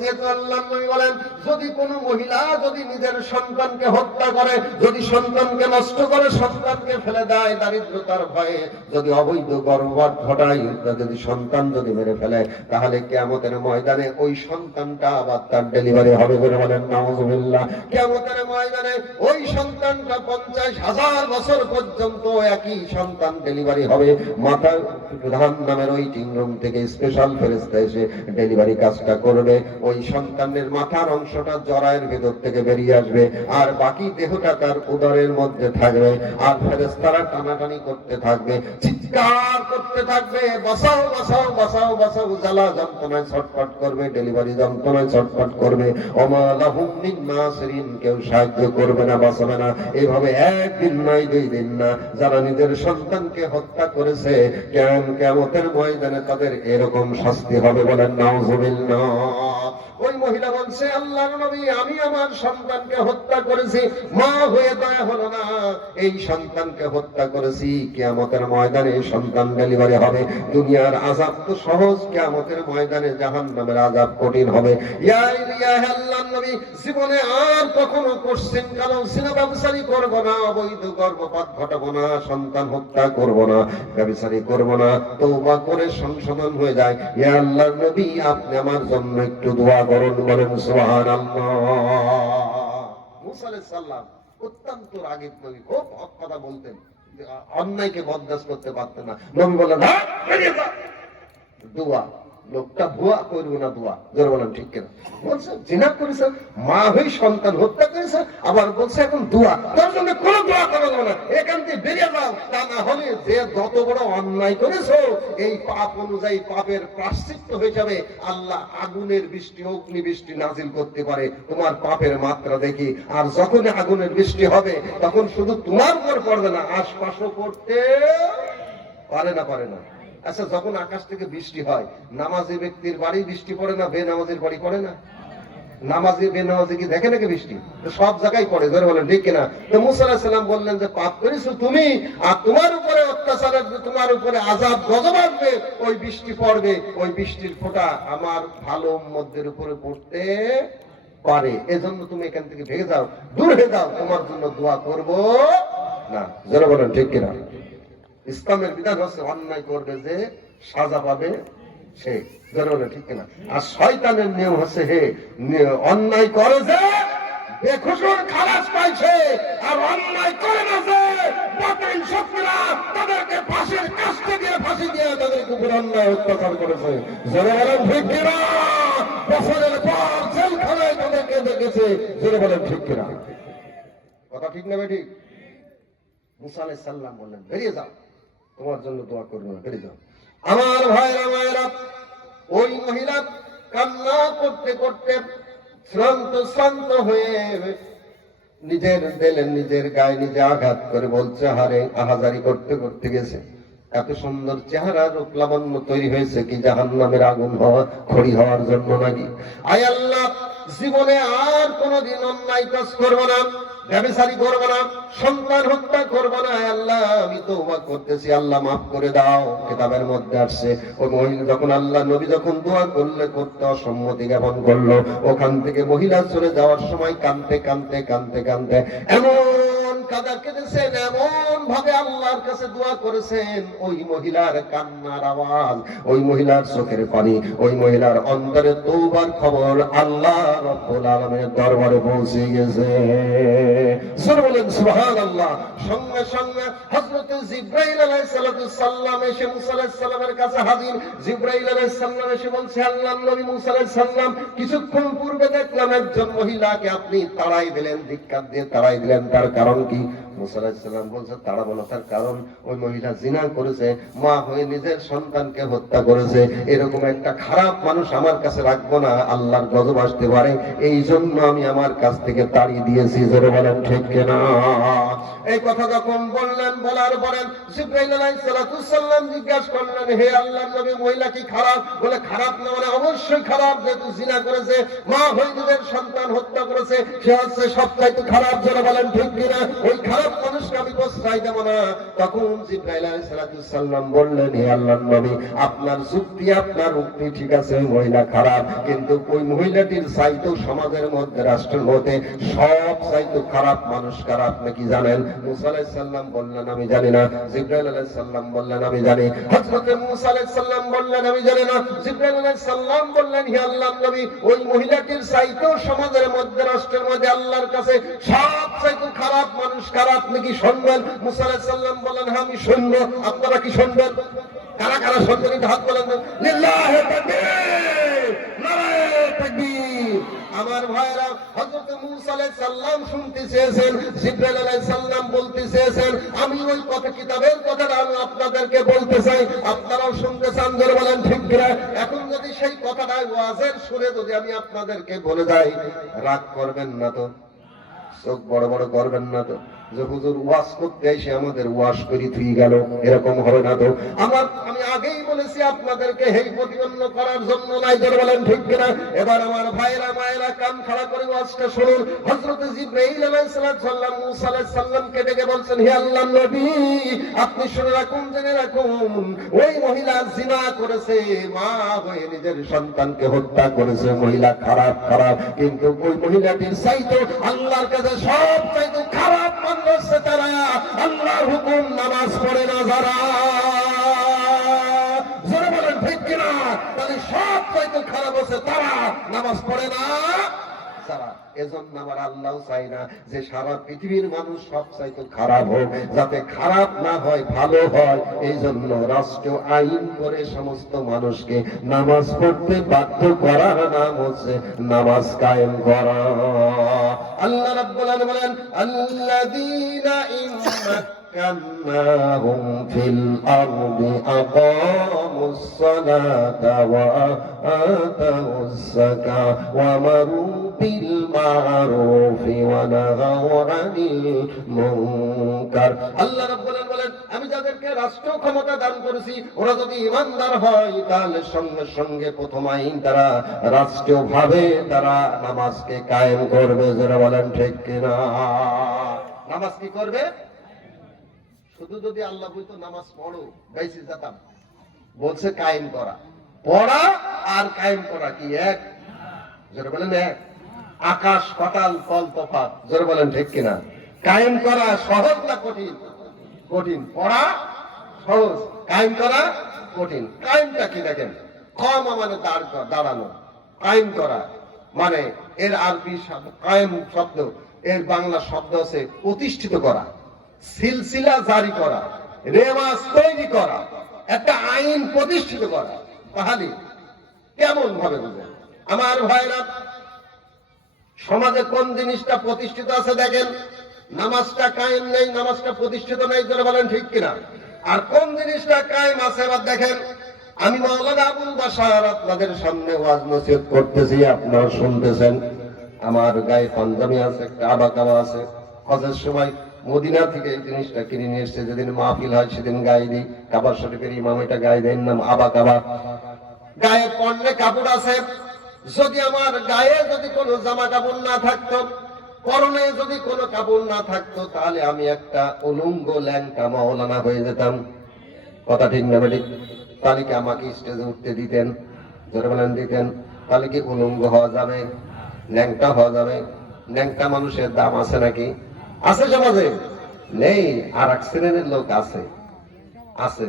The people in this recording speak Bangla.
যেহেতু আল্লাহ নবী বলেন যদি কোনো মহিলা যদি নিজের সন্তানকে হত্যা করে, যদি সন্তানকে নষ্ট করে, সন্তানকে ফেলে দেয় দারিদ্রতার ভয়ে, যদি অবৈধ গর্ভপাত ঘটায়, যদি সন্তান যদি মেরে ফেলে, তাহলে কেয়ামতের ময়দানে ওই সন্তানটা আবার তার ডেলিভারি হবে বলে বলেন, নাউজুবিল্লাহ। কেয়ামতের ময়দানে ওই সন্তানটা পঞ্চাশ হাজার বছর পর্যন্ত একই সন্তান ডেলিভারি হবে। মাথা প্রধান নামের ওই টিং রুম থেকে স্পেশাল ফেরেস্তা এসে ডেলিভারি কাজটা করবে। ওই সন্তানের মাথার অংশটা জরায়ের ভেতর থেকে বেরিয়ে আসবে আর বাকি দেহটা তার উদরের মধ্যে থাকবে আর ফেরেস্তারা টানাটানি করতে থাকবে, চিৎকার করতে থাকবে, বসাও বসাও বসাও বসাও, জ্বালা যন্ত্রণায় ছটফট করবে, ডেলিভারি যন্ত্রণায় ছটফট করবে। অমালাহুম মিন নাসিরিন কেউ সাহায্য করবে না, বাঁচাবে না। এভাবে একদিন নয়, দুই দিন না। যারা নিজের সন্তানকে হত্যা করেছে কেমন কেমতের ময়দানে তাদের এরকম শাস্তি হবে বলেন নাউজুবিল্লাহ। ওই মহিলা বলছে আল্লাহ নবী, আমি আমার সন্তানকে হত্যা করেছি। মা হয়ে দয়া হলো না। এই সন্তানকে হত্যা করেছি। কেয়ামতের ময়দানে সন্তান ডেলিভারি হবে। দুনিয়ার আজাব তো সহজ। কেয়ামতের ময়দানে জাহান নামের আজাব কঠিন হবে। আল্লাহর নবী, জীবনে আর কখনো কোশ্চেন কালো সিনা ব্যবসায়ী করব না, অবৈধ গর্ভপাত ঘটাবো না, সন্তান হত্যা করব না ব্যবসায়ী করব না, তওবা করে সংশোধন হয়ে যায়। ইয়া আল্লাহর নবী, আপনি আমার জন্য একটু দোয়া করুন বলেন সুবহানাল্লাহ। অত্যন্ত রাগিত নবী খুব হক কথা বলতেন। অন্যায়কে বরদাস্ত করতে পারতেন না। নবী বললেন "হ্যাঁ, দোয়া। লোকটা ভুয়া করব না দোয়া জোরে বলেন ঠিক কিনা। বলছে, জিনা করেছে, মা হয়ে সন্তান হত্যা করেছে, আবার বলছে এখন দোয়া তার জন্য কোন দোয়া করা যাবে না। এখান থেকে বেরিয়ে যাও। তা না হলে যে যত বড় অন্যায় করেছ, এই পাপ অনুযায়ী পাপের প্রাশ্চিত্য হয়ে যাবে। আল্লাহ আগুনের বৃষ্টি, অগ্নি বৃষ্টি নাজিল করতে পারে। তোমার পাপের মাত্রা দেখি। আর যখন আগুনের বৃষ্টি হবে, তখন শুধু তোমার উপর পড়বে না, আশপাশও পড়তে পারে না পারে না। আচ্ছা যখন আকাশ থেকে বৃষ্টি হয়, নামাজি ব্যক্তির বাড়ি বৃষ্টি পড়ে না, বেনামাজির বাড়ি পড়ে না? নামাজি, বেনামাজি কি দেখে নাকি বৃষ্টি? সব জায়গায় পড়ে, ধরে বলেন, ঠিক কিনা? তো মুসা সাল্লাম বললেন যে, পাপ করেছ তুমি, আর তোমার উপরে অত্যাচারের তোমার উপরে আজাব গজব আসবে, ওই বৃষ্টি পড়বে, ওই বৃষ্টির ফোঁটা আমার ভালো মধ্যের উপরে পড়তে পারে। এজন্য তুমি এখান থেকে ভেঙে যাও, দূর হয়ে যাও, তোমার জন্য দোয়া করব না। যারা বলেন, ঠিক কিনা? ইসলামের বিধান হচ্ছে অন্যায় করবে যে সাজা পাবে সে। বলেন, ঠিক কিনা? আর শয়তানের নিয়ম হচ্ছে হে অন্যায় করে যে বলেন, ঠিক ঠিক কথা ঠিক না ঠিক? মুসা সালাম বললেন, বেরিয়ে যাও। তোমার জন্য দোয়া করব না বেরিয়ে যাও আমার ভাইরা, মায়েরা, ওই মহিলা কান্না করতে করতে শ্রান্ত শ্রান্ত হয়ে নিজের দিলেন নিজের গায়ে নিজে আঘাত করে বলছে, হারে, আহাজারি করতে করতে গেছে। এত সুন্দর চেহারা, রূপ লাবণ্য তৈরি হয়েছে কি জাহান নামের আগুন হওয়া, খড়ি হওয়ার জন্য নাকি? আয় আল্লাহ, জীবনে আর কোনোদিন অন্যায় কাজ করব না। ব্যবসায়ী করব না, সন্তান হত্যা করব না, আল্লাহ, আমি তো করতেছি, আল্লাহ মাফ করে দাও। কেতাবের মধ্যে আসছে, ওই মহিলা যখন আল্লাহ, নবী যখন দোয়া করলে, করতে অসম্মতি জ্ঞাপন করল, ওখান থেকে মহিলা চলে যাওয়ার সময় কানতে কানতে কানতে কানতে এমন কাদা কেঁদেছেন এমন ভাবে আল্লাহর কাছে দোয়া করেছেন, ওই মহিলার কান্নার আওয়াজ, ওই মহিলার চোখের পানি, ওই মহিলার অন্তরে তৌবার খবর আল্লাহ রব্বুল আলামিনের দরবারে পৌঁছে গেছে। সুবহানাল্লাহ। সঙ্গে সঙ্গে জিবরাইল কাছে হাজির। জিবরাইল এসে বলছে নবী কিছুক্ষণ পূর্বে দেখলাম একজন মহিলাকে আপনি তাড়াই দিলেন, ধিক্কার দিয়ে তাড়াই দিলেন। তার কারণ কি? মুসা বলছে, তারা তার কারণ ওই মহিলা জিনা করেছে, মা হয়ে নিজের সন্তানকে হত্যা করেছে, এরকম একটা খারাপ মানুষ আমার কাছে রাখব না, আল্লাহর গজব আসতে পারে এই জন্য আমি আমার কাছ থেকে তাড়িয়ে দিয়েছি, জোরে বলেন, ঠিক কিনা? এই কথা যখন বললেন, বলার পরে জিব্রাইল জিজ্ঞাসা করলেন, হে আল্লাহর নবী, মহিলা কি খারাপ? বলে, খারাপ না মানে অবশ্যই খারাপ, যেহেতু জিনা করেছে, মা হয়ে সন্তান হত্যা করেছে, সে হচ্ছে সবচাইতে খারাপ জোরে বলেন, ঠিক কিনা? ওই খারাপ মানুষকে আমি প্রশ্রয় দেব না। তখন জিব্রাইল আলাইহিস বললেন, হে আল্লাহর নবী, আপনার যুক্তি, আপনার উক্তি ঠিক আছে, মহিলা খারাপ, কিন্তু ওই মহিলাটির চাইতেও সমাজের মধ্যে, রাষ্ট্রের মধ্যে সব চাইতে খারাপ মানুষ কারা, আপনি কি জানেন? খারাপ মানুষ কারা? আপনি কি শুনবেন? মুসা আলাইহিস বললেন হ্যাঁ আমি শুনব। আপনারা কি শুনবেন? কারা কারা শুনবেন? হাত বলেন আমার ভাইরা হযরত মূসা আলাইহিস সালাম শুনতে চেয়েছেন, জিবরাইল আলাইহিস সালাম বলতে চেয়েছেন, আমি ওই কথা কিতাবের কথাটা আমি আপনাদেরকে বলতে চাই, আপনারাও শুনতে চান ধরে বলেন ঠিক কিনা? এখন যদি সেই কথাটা ওয়াজের সুরে যদি আমি আপনাদেরকে বলে যাই, রাগ করবেন না তো? চোখ বড় বড় করবেন না তো? হুজুর ওয়াজ করতে এসে আমাদের ওয়াজ করি তুই গেল, এরকম হবে না তো। আমার আমি আগেই বলেছি আপনাদেরকে হেই প্রতিপন্ন করার জন্য বলেন ঠিক কিনা? এবার আমার ভাইরা মায়েরা কান খাড়া করে শুনুন। আলাইহিস সালাম মুসা আলাইহিস ডেকে বলছেন, হে আল্লাহর নবী, আপনি শুনে রাখুন, জেনে রাখুন, ওই মহিলা জিনা করেছে, মা হয়ে নিজের সন্তানকে হত্যা করেছে, মহিলা খারাপ খারাপ। কিন্তু ওই মহিলাটির চাইতো আল্লাহর কাছে সব চাইতো খারাপ মানুষ তারা আল্লাহর হুকুম নামাজ পড়ে না যারা। যারা বলেন, ঠিক কিনা? তাহলে সব চাইতে খারাপ হচ্ছে তারা নামাজ পড়ে না। এজন্য আমার আল্লাহ চাই না যে সারা পৃথিবীর মানুষ সব চাইতে খারাপ হোক, যাতে খারাপ না হয়, ভালো হয়। এই জন্য রাষ্ট্র, আইন করে সমস্ত মানুষকে নামাজ পড়তে বাধ্য করার নাম হচ্ছে নামাজ কায়েম করা। আল্লাহ আলামিন বলেন, আল্লাযীনা مكناهم في الأرض أقاموا الصلاة وآتوا الزكاة ومروا بالمعروف ونهوا عن المنكر আল্লাহ রাব্বুল আলামিন বলেন আমি যাদেরকে রাষ্ট্র ক্ষমতা দান করেছি ওরা যদি ইমানদার হয় তাহলে সঙ্গে সঙ্গে প্রথম আইন তারা রাষ্ট্রীয় ভাবে তারা নামাজকে কায়েম করবে যারা বলেন ঠিক কিনা নামাজ কি করবে শুধু যদি আল্লাহ বলতো নামাজ পড়ো, গাইছি যেতাম। বলছে কায়েম করা। পড়া আর কায়েম করা কি এক? জোরে বলেন এক। আকাশ, পাতাল তল তফাত জোরে বলেন ঠিক কিনা? কায়েম করা সহজ না কঠিন? কঠিন। পড়া সহজ। কায়েম করা কঠিন। কায়েমটা কি দেখেন? কম মানে দাঁড় দাঁড়ানো। কায়েম করা মানে এর আরবি কায়েম শব্দ। এর বাংলা শব্দ আছে প্রতিষ্ঠিত করা। সিলসিলা জারি করা, রেওয়াজ তৈরি করা, একটা আইন প্রতিষ্ঠিত করা, তাহলে কেমন ভাবে বুঝেন? আমার ভাইরা, সমাজে কোন জিনিসটা প্রতিষ্ঠিত আছে দেখেন? নামাজটা কায়েম নেই, নামাজটা প্রতিষ্ঠিত নেই করে বলেন ঠিক কিনা? আর কোন জিনিসটা কায়েম আছে এবার দেখেন? আমি মাওলানা আবুল বাসার আপনাদের সামনে ওয়াজ নসিহত করতেছি, আপনারা শুনতেছেন। আমার গায়ে পাঞ্জাবি আছে একটা আবা কাবা আছে। হজের সময় মদিনা থেকে এই জিনিসটা কিনে নিয়ে এসছে। যেদিন মাহফিল হয়, সেদিন গায়ে দিই। কাবার শরীফের ইমাম এটা গায়ে দেন নাম আবা কাবা। গায়ে পণ্যে কাপড় আছে। যদি আমার গায়ে যদি কোনো জামা কাপড় না থাকতো, পরনে যদি কোনো কাপড় না থাকতো, তাহলে আমি একটা উলঙ্গ ল্যাংটা মাওলানা হয়ে যেতাম। কথা ঠিক না বেঠিক? তাহলে কি আমাকে স্টেজে উঠতে দিতেন? জোরে দিতেন, তাহলে কি উলঙ্গ হওয়া যাবে? ল্যাংটা হওয়া যাবে? ল্যাংটা মানুষের দাম আছে নাকি? আছে সমাজে নেই আর এক শ্রেণির লোক আছে। আছে